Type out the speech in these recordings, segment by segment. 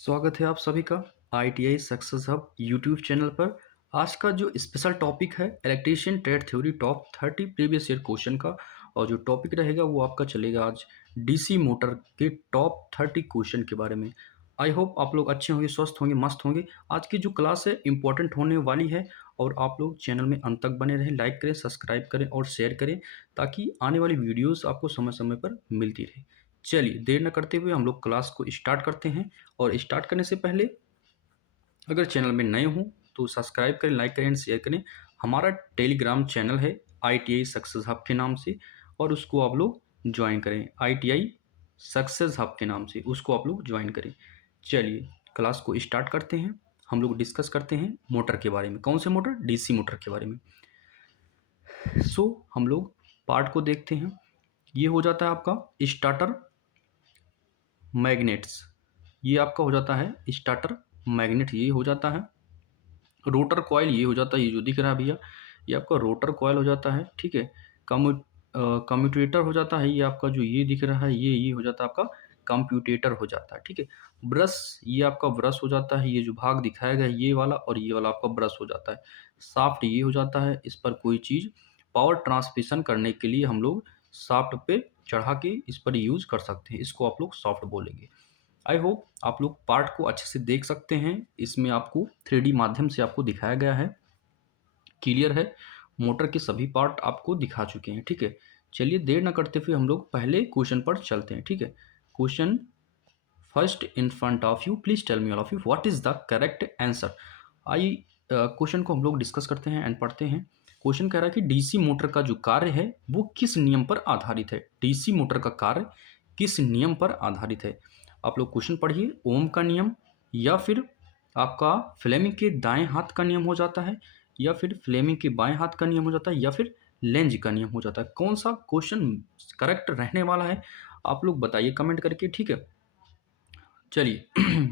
स्वागत है आप सभी का ITI success hub YouTube channel पर। आज का जो स्पेशल टॉपिक है electrician trade theory top 30 previous year question का। और जो टॉपिक रहेगा वो आपका चलेगा आज डीसी मोटर के टॉप 30 क्वेश्चन के बारे में। आई होप आप लोग अच्छे होंगे, स्वस्थ होंगे, मस्त होंगे। आज की जो क्लास है इंपॉर्टेंट होने वाली है और आप लोग चैनल में अंत तक बने रहें, लाइक करें, सब्सक्राइब करें और शेयर करें ताकि आने वाली वीडियोस आपको समय समय पर मिलती रहे। चलिए देर न करते हुए हम लोग क्लास को स्टार्ट करते हैं। और स्टार्ट करने से पहले अगर चैनल में नए हों तो सब्सक्राइब करें, लाइक करें, शेयर करें। हमारा टेलीग्राम चैनल है ITI सक्सेस हब के नाम से और उसको आप लोग ज्वाइन करें। ITI सक्सेस हब के नाम से उसको आप लोग ज्वाइन करें। चलिए क्लास को स्टार्ट करते हैं। हम लोग डिस्कस करते हैं मोटर के बारे में। कौन से मोटर? DC मोटर के बारे में। हम लोग पार्ट को देखते हैं। ये हो जाता है आपका स्टार्टर मैग्नेट्स। ये आपका हो जाता है स्टार्टर मैग्नेट, ये हो जाता है रोटर कॉइल। ये हो जाता है, ये जो दिख रहा है भैया, ये आपका रोटर कॉइल हो जाता है। ठीक है, कम्यूटेटर हो जाता है। ये आपका जो ये दिख रहा है ये हो जाता है आपका कंप्यूटेटर हो जाता है। ठीक है, ब्रश, ये आपका ब्रश हो जाता है। ये जो भाग दिखाया गया है ये वाला और ये वाला आपका ब्रश हो जाता है। शाफ्ट ये हो जाता है, इस पर कोई चीज़ पावर ट्रांसमिशन करने के लिए हम लोग शाफ्ट पे चढ़ा के इस पर यूज़ कर सकते हैं। इसको आप लोग सॉफ्ट बोलेंगे। आई होप आप लोग पार्ट को अच्छे से देख सकते हैं। इसमें आपको 3D माध्यम से आपको दिखाया गया है, क्लियर है। मोटर के सभी पार्ट आपको दिखा चुके हैं। ठीक है, चलिए देर न करते हुए हम लोग पहले क्वेश्चन पर चलते हैं। ठीक है, question first in front of you, please tell me all of you what is the correct answer. आई क्वेश्चन को हम लोग डिस्कस करते हैं एंड पढ़ते हैं। क्वेश्चन कह रहा है कि डीसी मोटर का जो कार्य है वो किस नियम पर आधारित है। डीसी मोटर का कार्य किस नियम पर आधारित है? आप लोग क्वेश्चन पढ़िए। ओम का नियम, या फिर आपका फ्लेमिंग के दाएं हाथ का नियम हो जाता है, या फिर फ्लेमिंग के बाएं हाथ का नियम हो जाता है, या फिर लेंज का नियम हो जाता है। कौन सा क्वेश्चन करेक्ट रहने वाला है आप लोग बताइए कमेंट करके। ठीक है, चलिए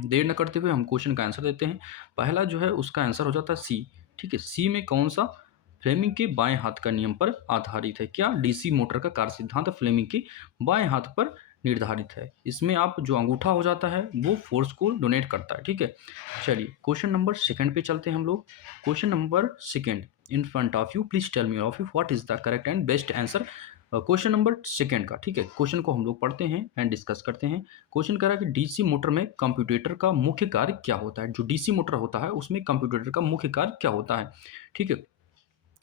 देर न करते हुए हम क्वेश्चन का आंसर देते हैं। पहला जो है उसका आंसर हो जाता है सी। ठीक है, सी में कौन सा? फ्लेमिंग के बाएं हाथ का नियम पर आधारित है। क्या? डीसी मोटर का कार्य सिद्धांत फ्लेमिंग के बाएं हाथ पर निर्धारित है। इसमें आप जो अंगूठा हो जाता है वो फोर्स को डोनेट करता है। ठीक है, चलिए क्वेश्चन नंबर सेकंड पे चलते हैं हम लोग। Question number second in front of you, please tell me of you what is the correct and best answer. Question number second का। ठीक है, क्वेश्चन को हम लोग पढ़ते हैं एंड डिस्कस करते हैं। क्वेश्चन कह रहा है कि डीसी मोटर में कंप्यूटेटर का मुख्य कार्य क्या होता है। जो डीसी मोटर होता है उसमें कंप्यूटेटर का मुख्य कार्य क्या होता है? ठीक है,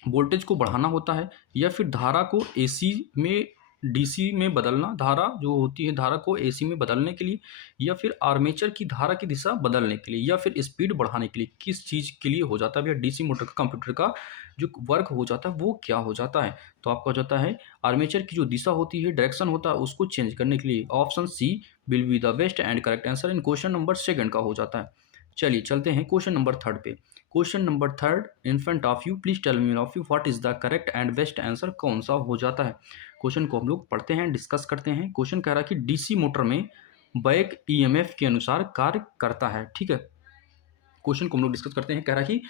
वोल्टेज को बढ़ाना होता है, या फिर धारा को एसी में डीसी में बदलना, धारा जो होती है धारा को एसी में बदलने के लिए, या फिर आर्मेचर की धारा की दिशा बदलने के लिए, या फिर स्पीड बढ़ाने के लिए, किस चीज़ के लिए हो जाता है भैया डीसी मोटर का कंप्यूटर का जो वर्क हो जाता है वो क्या हो जाता है? तो आपका हो जाता है आर्मेचर की जो दिशा होती है, डायरेक्शन होता है, उसको चेंज करने के लिए। Option C will be the best and correct answer in question number second का हो जाता है। चलिए चलते हैं क्वेश्चन नंबर थर्ड पे। Question number third in front of you, please tell me of you what is the correct and best answer. कौन सा हो जाता है? क्वेश्चन को हम लोग पढ़ते हैं, डिस्कस करते हैं। क्वेश्चन कह रहा है कि डीसी मोटर में बैक ईएमएफ के अनुसार कार्य करता है। ठीक है, क्वेश्चन को हम लोग डिस्कस करते हैं। कह रहा है कि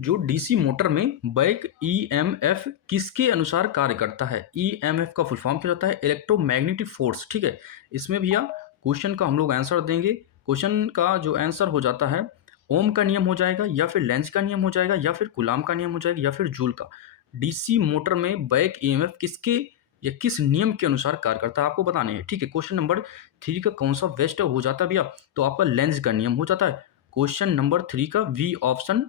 जो डीसी मोटर में बैक ईएमएफ किसके अनुसार कार्य करता है। ईएमएफ का फुल फॉर्म क्या होता है? Electromagnetic force. ठीक है, इसमें भैया क्वेश्चन का हम लोग आंसर देंगे। क्वेश्चन का जो आंसर हो जाता है ओम का नियम हो जाएगा, या फिर लेंज का नियम हो जाएगा, या फिर कूलाम का नियम हो जाएगा, या फिर जूल का। डीसी मोटर में बैक ईएमएफ किसके या किस नियम के अनुसार कार्य करता है आपको बताने हैं। ठीक है, क्वेश्चन नंबर 3 का कौन सा बेस्ट हो जाता है भैया? तो आपका लेंज का नियम हो जाता है। क्वेश्चन नंबर 3 का B option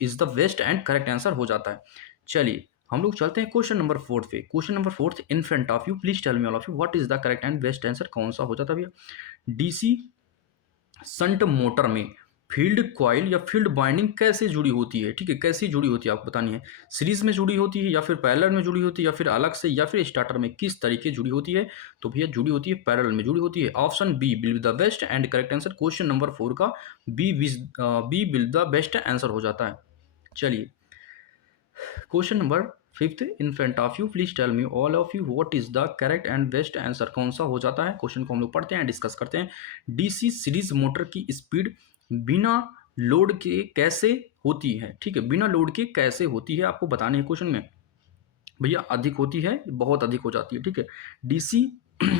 is the best and correct answer हो जाता है। चलिए हम लोग चलते हैं क्वेश्चन नंबर 4 पे। Question number 4 in front of you, please tell me all of you what is the correct and best answer. कौन सा हो जाता है भैया? डीसी शंट मोटर में फील्ड कॉइल या फील्ड बाइंडिंग कैसे जुड़ी होती है? ठीक है, कैसी जुड़ी होती है आपको बतानी है। सीरीज में जुड़ी होती है, या फिर पैरेलल में जुड़ी होती है, या फिर अलग से, या फिर स्टार्टर में, किस तरीके जुड़ी होती है? तो भैया जुड़ी होती है, पैरेलल में जुड़ी होती है। Option B will be the best and correct answer. Question number 4 का B will the best answer हो जाता है। चलिए question number 5 in front of you, please tell me all of you what is the correct and best answer. कौन सा हो जाता है? क्वेश्चन को हम लोग पढ़ते हैं, डिस्कस करते हैं। डीसी सीरीज मोटर की स्पीड बिना लोड के कैसे होती है? ठीक है, बिना लोड के कैसे होती है आपको बताने हैं क्वेश्चन में। भैया अधिक होती है, बहुत अधिक हो जाती है। ठीक है, डीसी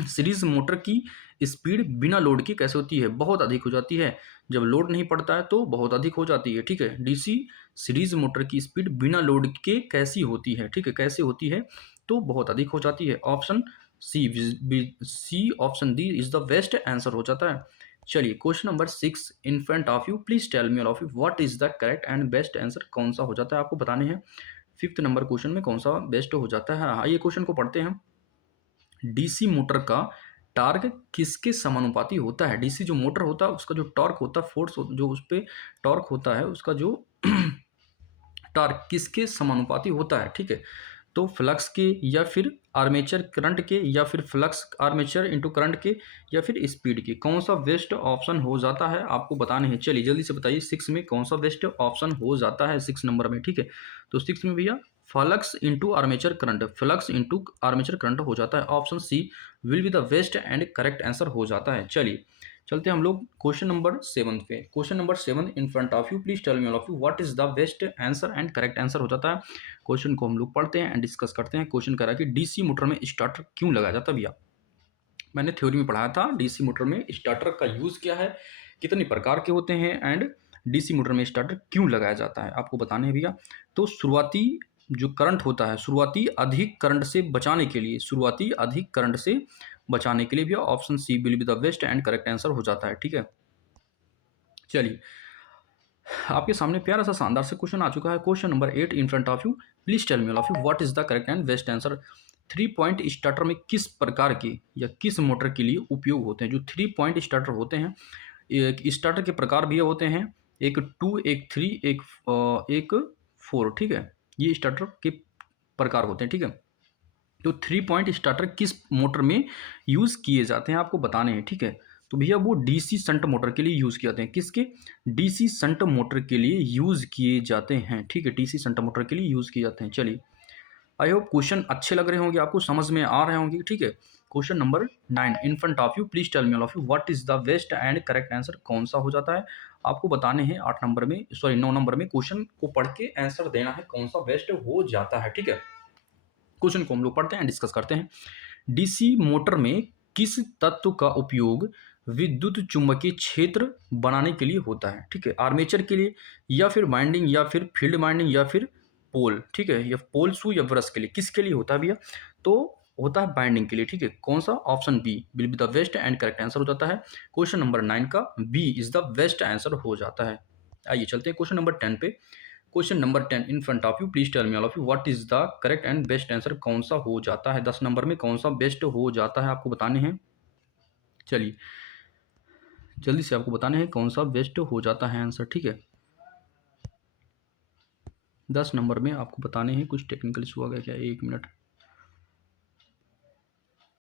सीरीज मोटर की स्पीड बिना लोड के कैसे होती है? बहुत अधिक हो जाती है। जब लोड नहीं पड़ता है तो बहुत अधिक हो जाती है, ठीक है। डीसी सीरीज मोटर की स्पीड बिना लोड के कैसी होती है, ठीक है, कैसे होती है? तो बहुत अधिक हो जाती है। Option C option D is the best answer हो जाता है। चलिए question number 6 in front of you, please tell me all of you what is the correct and best answer, कौन सा हो जाता है आपको बताने हैं। 5th नंबर क्वेश्चन में कौन सा बेस्ट हो जाता है। आइए क्वेश्चन को पढ़ते हैं। डीसी मोटर का टार्क किसके समानुपाती होता है? डीसी जो मोटर होता है उसका जो टॉर्क होता है, फोर्स जो उस पे टॉर्क होता है, उसका जो टॉर्क किसके समानुपाती होता है, ठीक है। तो फ्लक्स के, या फिर आर्मेचर करंट के, या फिर फ्लक्स आर्मेचर इंटू करंट के, या फिर स्पीड के, कौन सा बेस्ट ऑप्शन हो जाता है आपको बताने हैं। चलिए जल्दी से बताइए 6 में कौन सा बेस्ट ऑप्शन हो जाता है 6 नंबर में, ठीक है। तो 6 में भैया flux into armature current, flux into armature current हो जाता है। Option C will be the best and correct answer हो जाता है। चलिए चलते हैं हम लोग क्वेश्चन नंबर 7 पे। Question number 7 in front of you, please tell me all of you what is the best answer and correct answer हो जाता है। क्वेश्चन को हम लोग पढ़ते हैं एंड डिस्कस करते हैं। क्वेश्चन कह रहा है कि डीसी मोटर में स्टार्टर क्यों लगाया जाता है भैया? मैंने थ्योरी में पढ़ाया था डीसी मोटर में स्टार्टर का यूज क्या है, कितने प्रकार के होते हैं, एंड डीसी मोटर में स्टार्टर क्यों लगाया जाता है आपको बताने हैं भैया। तो शुरुआती जो करंट होता है, शुरुआती अधिक करंट से बचाने के लिए, शुरुआती अधिक करंट से बचाने के लिए भैया option C will be the best and correct answer हो जाता है, ठीक है। चलिए आपके सामने प्यारा सा शानदार से क्वेश्चन आ चुका है। Question number 8 in front of you, please tell me all of you what is the correct and best answer. 3 point starter में किस प्रकार के या किस मोटर के लिए उपयोग होते हैं? जो 3 पॉइंट स्टार्टर होते हैं, एक स्टार्टर के प्रकार भी होते हैं, एक 2, एक 3, एक 4, ठीक है। ये स्टार्टर के प्रकार होते हैं, ठीक है। तो 3 पॉइंट स्टार्टर किस मोटर में यूज़ किए जाते हैं आपको बताने हैं, ठीक है। तो भैया वो डीसी शंट मोटर के लिए यूज़ किए जाते हैं। किसके? डीसी शंट मोटर के लिए यूज़ किए जाते हैं, ठीक है। डीसी शंट मोटर के लिए यूज़ किए जाते हैं। चलिए आई होप क्वेश्चन अच्छे लग रहे होंगे आपको, समझ में आ रहे होंगे, ठीक है। Question number 9 in front of you, please tell me all of you what is the best and correct answer, कौन सा हो जाता है आपको बताने हैं। 8 नंबर में, सॉरी 9 नंबर में क्वेश्चन को पढ़ के आंसर देना है कौन सा बेस्ट हो जाता है, ठीक है। क्वेश्चन को हम लोग पढ़ते हैं, डिस्कस करते हैं। डीसी मोटर में किस तत्व का उपयोग विद्युत चुंबकीय क्षेत्र बनाने के लिए होता है, ठीक है। आर्मेचर के लिए, या फिर वाइंडिंग, या फिर फील्ड वाइंडिंग, या फिर पोल, ठीक है, या पोल शू या ब्रश के लिए, किसके लिए होता है भैया? तो होता है बाइंडिंग के लिए, ठीक है। कौन सा? Option B will be the best and correct answer हो जाता है। क्वेश्चन नंबर 9 का B is the best answer हो जाता है। आइए चलते हैं क्वेश्चन नंबर 10 पे। Question number 10 in front of you, please tell me all of you what is the correct and best answer, कौन सा हो जाता है 10 नंबर में, कौन सा बेस्ट हो जाता है आपको बताने हैं। चलिए जल्दी से आपको बताने हैं कौन सा बेस्ट हो जाता है आंसर, ठीक है। 10 नंबर में आपको बताने हैं। कुछ टेक्निकल इशू आ गया क्या? 1 मिनट।